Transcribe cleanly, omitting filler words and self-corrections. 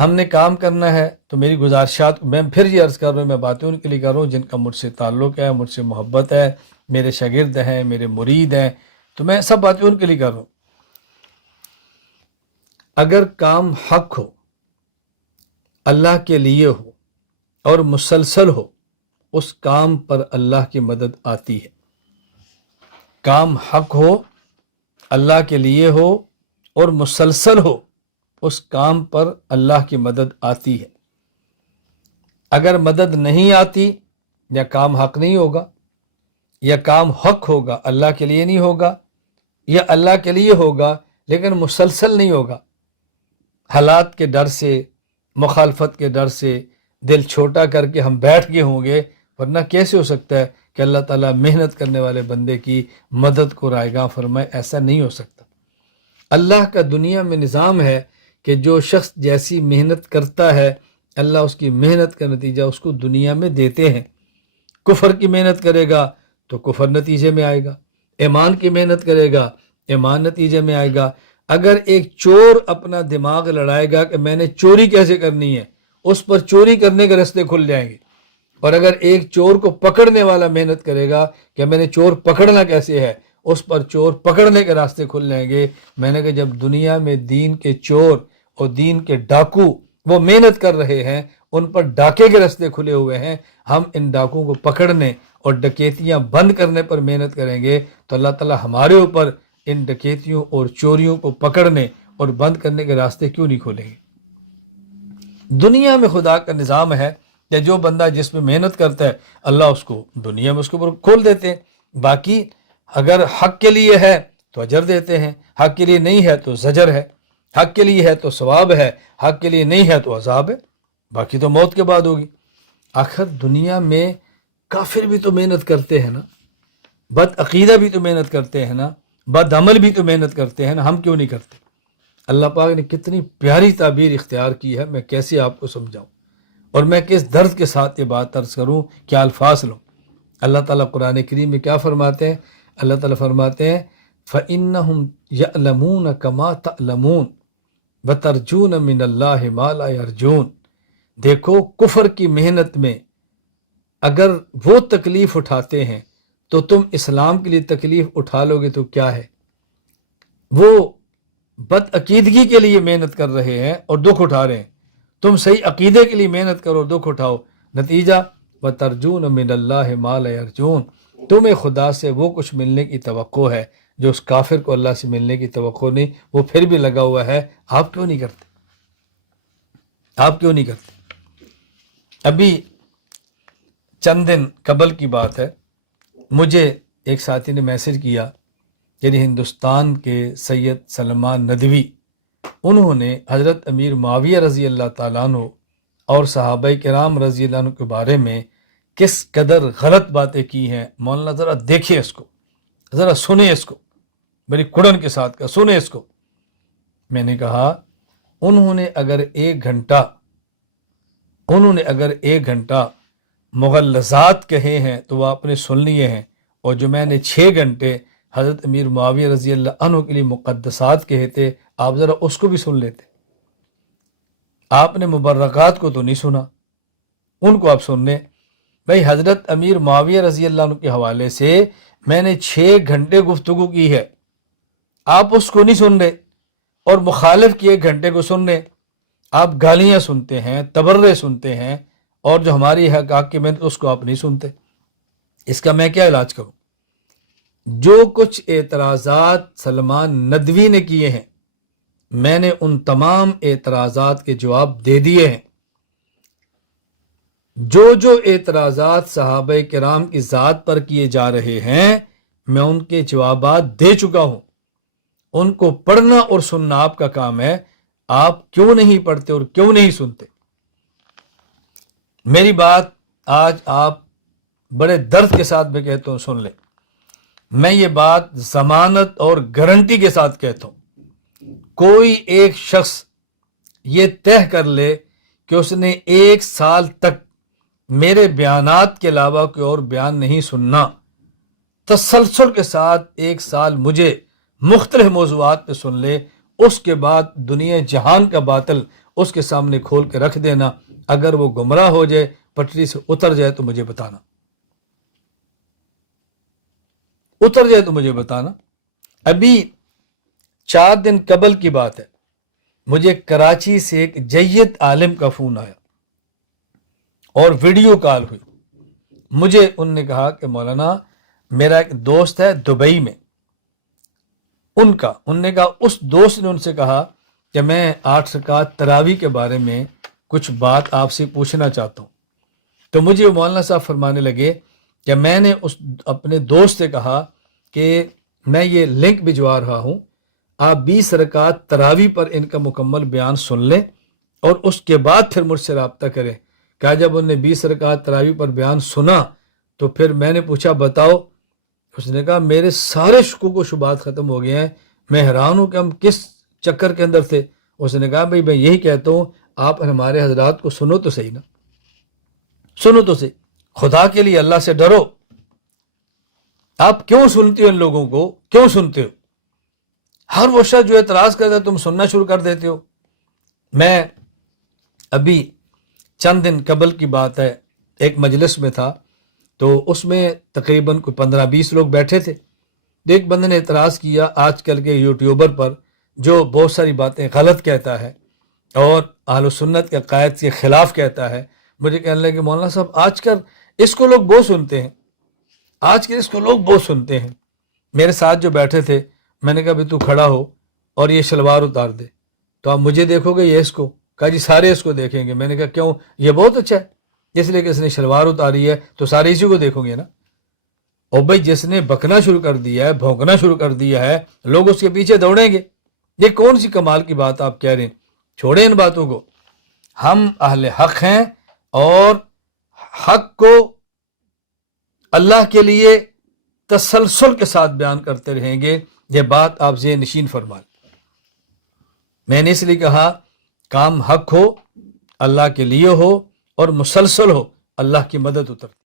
ہم نے کام کرنا ہے تو میری گزارشات میں پھر یہ عرض کر رہا ہوں، میں باتیں ان کے لیے کر رہا ہوں جن کا مجھ سے تعلق ہے، مجھ سے محبت ہے، میرے شاگرد ہیں، میرے مرید ہیں، تو میں سب باتیں ان کے لیے کر رہا ہوں۔ اگر کام حق ہو، اللہ کے لیے ہو اور مسلسل ہو، اس کام پر اللہ کی مدد آتی ہے۔ کام حق ہو، اللہ کے لیے ہو اور مسلسل ہو، اس کام پر اللہ کی مدد آتی ہے۔ اگر مدد نہیں آتی، یا کام حق نہیں ہوگا، یا کام حق ہوگا اللہ کے لیے نہیں ہوگا، یا اللہ کے لیے ہوگا لیکن مسلسل نہیں ہوگا، حالات کے ڈر سے، مخالفت کے ڈر سے دل چھوٹا کر کے ہم بیٹھ گئے ہوں گے، ورنہ کیسے ہو سکتا ہے کہ اللہ تعالیٰ محنت کرنے والے بندے کی مدد کو رائیگاں فرمائے؟ ایسا نہیں ہو سکتا۔ اللہ کا دنیا میں نظام ہے کہ جو شخص جیسی محنت کرتا ہے اللہ اس کی محنت کا نتیجہ اس کو دنیا میں دیتے ہیں۔ کفر کی محنت کرے گا تو کفر نتیجے میں آئے گا، ایمان کی محنت کرے گا ایمان نتیجے میں آئے گا۔ اگر ایک چور اپنا دماغ لڑائے گا کہ میں نے چوری کیسے کرنی ہے، اس پر چوری کرنے کے راستے کھل جائیں گے۔ اور اگر ایک چور کو پکڑنے والا محنت کرے گا کہ میں نے چور پکڑنا کیسے ہے، اس پر چور پکڑنے کے راستے کھل جائیں گے۔ میں نے کہا جب دنیا میں دین کے چور اور دین کے ڈاکو وہ محنت کر رہے ہیں، ان پر ڈاکے کے راستے کھلے ہوئے ہیں، ہم ان ڈاکوں کو پکڑنے اور ڈکیتیاں بند کرنے پر محنت کریں گے تو اللہ تعالیٰ ہمارے اوپر ان ڈکیتیوں اور چوریوں کو پکڑنے اور بند کرنے کے راستے کیوں نہیں کھولیں گے؟ دنیا میں خدا کا نظام ہے کہ جو بندہ جس میں محنت کرتا ہے اللہ اس کو دنیا میں اس کے اوپر کھول دیتے ہیں۔ باقی اگر حق کے لیے ہے تو اجر دیتے ہیں، حق کے لیے نہیں ہے تو زجر ہے، حق کے لیے ہے تو ثواب ہے، حق کے لیے نہیں ہے تو عذاب ہے، باقی تو موت کے بعد ہوگی۔ آخر دنیا میں کافر بھی تو محنت کرتے ہیں نا، بد عقیدہ بھی تو محنت کرتے ہیں نا، بد عمل بھی تو محنت کرتے ہیں نا، ہم کیوں نہیں کرتے؟ اللہ پاک نے کتنی پیاری تعبیر اختیار کی ہے، میں کیسے آپ کو سمجھاؤں اور میں کس درد کے ساتھ یہ بات عرض کروں، کیا الفاظ لوں۔ اللہ تعالیٰ قرآن کریم میں کیا فرماتے ہیں؟ اللہ تعالیٰ فرماتے ہیں فَإِنَّهُمْ يَعْلَمُونَ كَمَا تَعْلَمُونَ وَتَرْجُونَ مِنَ اللَّهِ مَا لَا يَرْجُونَ۔ دیکھو کفر کی محنت میں اگر وہ تکلیف اٹھاتے ہیں تو تم اسلام کے لیے تکلیف اٹھا لو گے تو کیا ہے؟ وہ بد عقیدگی کے لیے محنت کر رہے ہیں اور دکھ اٹھا رہے ہیں، تم صحیح عقیدے کے لیے محنت کرو اور دکھ اٹھاؤ، نتیجہ وَتَرْجُونَ مِنَ اللَّهِ مَا لَا يَرْجُونَ۔ تمہیں خدا سے وہ کچھ ملنے کی توقع ہے جو اس کافر کو اللہ سے ملنے کی توقع نہیں، وہ پھر بھی لگا ہوا ہے۔ آپ کیوں نہیں کرتے؟ آپ کیوں نہیں کرتے؟ ابھی چند دن قبل کی بات ہے، مجھے ایک ساتھی نے میسج کیا، یعنی ہندوستان کے سید سلمان ندوی، انہوں نے حضرت امیر معاویہ رضی اللہ تعالیٰ عنہ اور صحابہ کرام رضی اللہ عنہ کے بارے میں کس قدر غلط باتیں کی ہیں۔ مولانا ذرا دیکھیں اس کو، ذرا سنیں اس کو، بڑی کڑن کے ساتھ کہا سنیں اس کو۔ میں نے کہا انہوں نے اگر ایک گھنٹہ مغلظات کہے ہیں تو وہ آپ نے سن لیے ہیں، اور جو میں نے 6 گھنٹے حضرت امیر معاویہ رضی اللہ عنہ کے لیے مقدسات کہے تھے، آپ ذرا اس کو بھی سن لیتے۔ آپ نے مبرکات کو تو نہیں سنا، ان کو آپ سن لیں۔ بھائی حضرت امیر معاویہ رضی اللہ عنہ کے حوالے سے میں نے 6 گھنٹے گفتگو کی ہے، آپ اس کو نہیں سن رہے اور مخالف کی 1 گھنٹے کو سن رہے۔ آپ گالیاں سنتے ہیں، تبرے سنتے ہیں، اور جو ہماری حق کی محنت اس کو آپ نہیں سنتے۔ اس کا میں کیا علاج کروں؟ جو کچھ اعتراضات سلمان ندوی نے کیے ہیں میں نے ان تمام اعتراضات کے جواب دے دیے ہیں۔ جو اعتراضات صحابہ کرام کی ذات پر کیے جا رہے ہیں میں ان کے جوابات دے چکا ہوں، ان کو پڑھنا اور سننا آپ کا کام ہے۔ آپ کیوں نہیں پڑھتے اور کیوں نہیں سنتے؟ میری بات آج آپ بڑے درد کے ساتھ میں کہتا ہوں، سن لیں۔ میں یہ بات ضمانت اور گارنٹی کے ساتھ کہتا ہوں، کوئی ایک شخص یہ طے کر لے کہ اس نے 1 سال تک میرے بیانات کے علاوہ کوئی اور بیان نہیں سننا، تسلسل کے ساتھ 1 سال مجھے مختلف موضوعات پہ سن لے، اس کے بعد دنیا جہان کا باطل اس کے سامنے کھول کے رکھ دینا، اگر وہ گمراہ ہو جائے، پٹری سے اتر جائے تو مجھے بتانا، اتر جائے تو مجھے بتانا۔ ابھی 4 دن قبل کی بات ہے، مجھے کراچی سے ایک جید عالم کا فون آیا اور ویڈیو کال ہوئی۔ مجھے ان نے کہا کہ مولانا میرا ایک دوست ہے دبئی میں، انہوں نے کہا اس دوست نے ان سے کہا کہ میں 8 رکعت تراویح کے بارے میں کچھ بات آپ سے پوچھنا چاہتا ہوں۔ تو مجھے مولانا صاحب فرمانے لگے کہ میں نے اس اپنے دوست سے کہا کہ میں یہ لنک بھجوا رہا ہوں، آپ 20 رکعت تراویح پر ان کا مکمل بیان سن لیں اور اس کے بعد پھر مجھ سے رابطہ کریں۔ کہا جب انہوں نے 20 رکعت تراویح پر بیان سنا تو پھر میں نے پوچھا بتاؤ، اس نے کہا میرے سارے شکوک و شبہات ختم ہو گئے ہیں، میں حیران ہوں کہ ہم کس چکر کے اندر تھے۔ اس نے کہا بھائی میں یہی کہتا ہوں آپ ہمارے حضرات کو سنو تو صحیح نا، سنو تو صحیح، خدا کے لیے اللہ سے ڈرو۔ آپ کیوں سنتے ہو ان لوگوں کو، کیوں سنتے ہو؟ ہر وہ شخص جو اعتراض کرتا ہے تم سننا شروع کر دیتے ہو۔ میں ابھی چند دن قبل کی بات ہے، ایک مجلس میں تھا تو اس میں تقریباً کوئی 15-20 لوگ بیٹھے تھے۔ ایک بندے نے اعتراض کیا آج کل کے یوٹیوبر پر جو بہت ساری باتیں غلط کہتا ہے اور اہل سنت کے عقائد کے خلاف کہتا ہے۔ مجھے کہنے لگے مولانا صاحب آج کل اس کو لوگ بہت سنتے ہیں، آج کل اس کو لوگ بہت سنتے ہیں۔ میرے ساتھ جو بیٹھے تھے میں نے کہا بھی تو کھڑا ہو اور یہ شلوار اتار دے تو آپ مجھے دیکھو گے یا اس کو؟ کہا جی سارے اس کو دیکھیں گے۔ میں نے کہا کیوں؟ یہ بہت اچھا ہے، اس لیے کہ اس نے شلوار اتاری ہے تو سارے اسی کو دیکھو گے نا۔ اور بھائی جس نے بکنا شروع کر دیا ہے، بھونکنا شروع کر دیا ہے، لوگ اس کے پیچھے دوڑیں گے۔ یہ کون سی کمال کی بات آپ کہہ رہے ہیں؟ چھوڑیں ان باتوں کو، ہم اہل حق ہیں اور حق کو اللہ کے لیے تسلسل کے ساتھ بیان کرتے رہیں گے۔ یہ بات آپ ذہن نشین فرمائیں۔ میں نے اس لیے کہا کام حق ہو، اللہ کے لیے ہو اور مسلسل ہو، اللہ کی مدد اترتی۔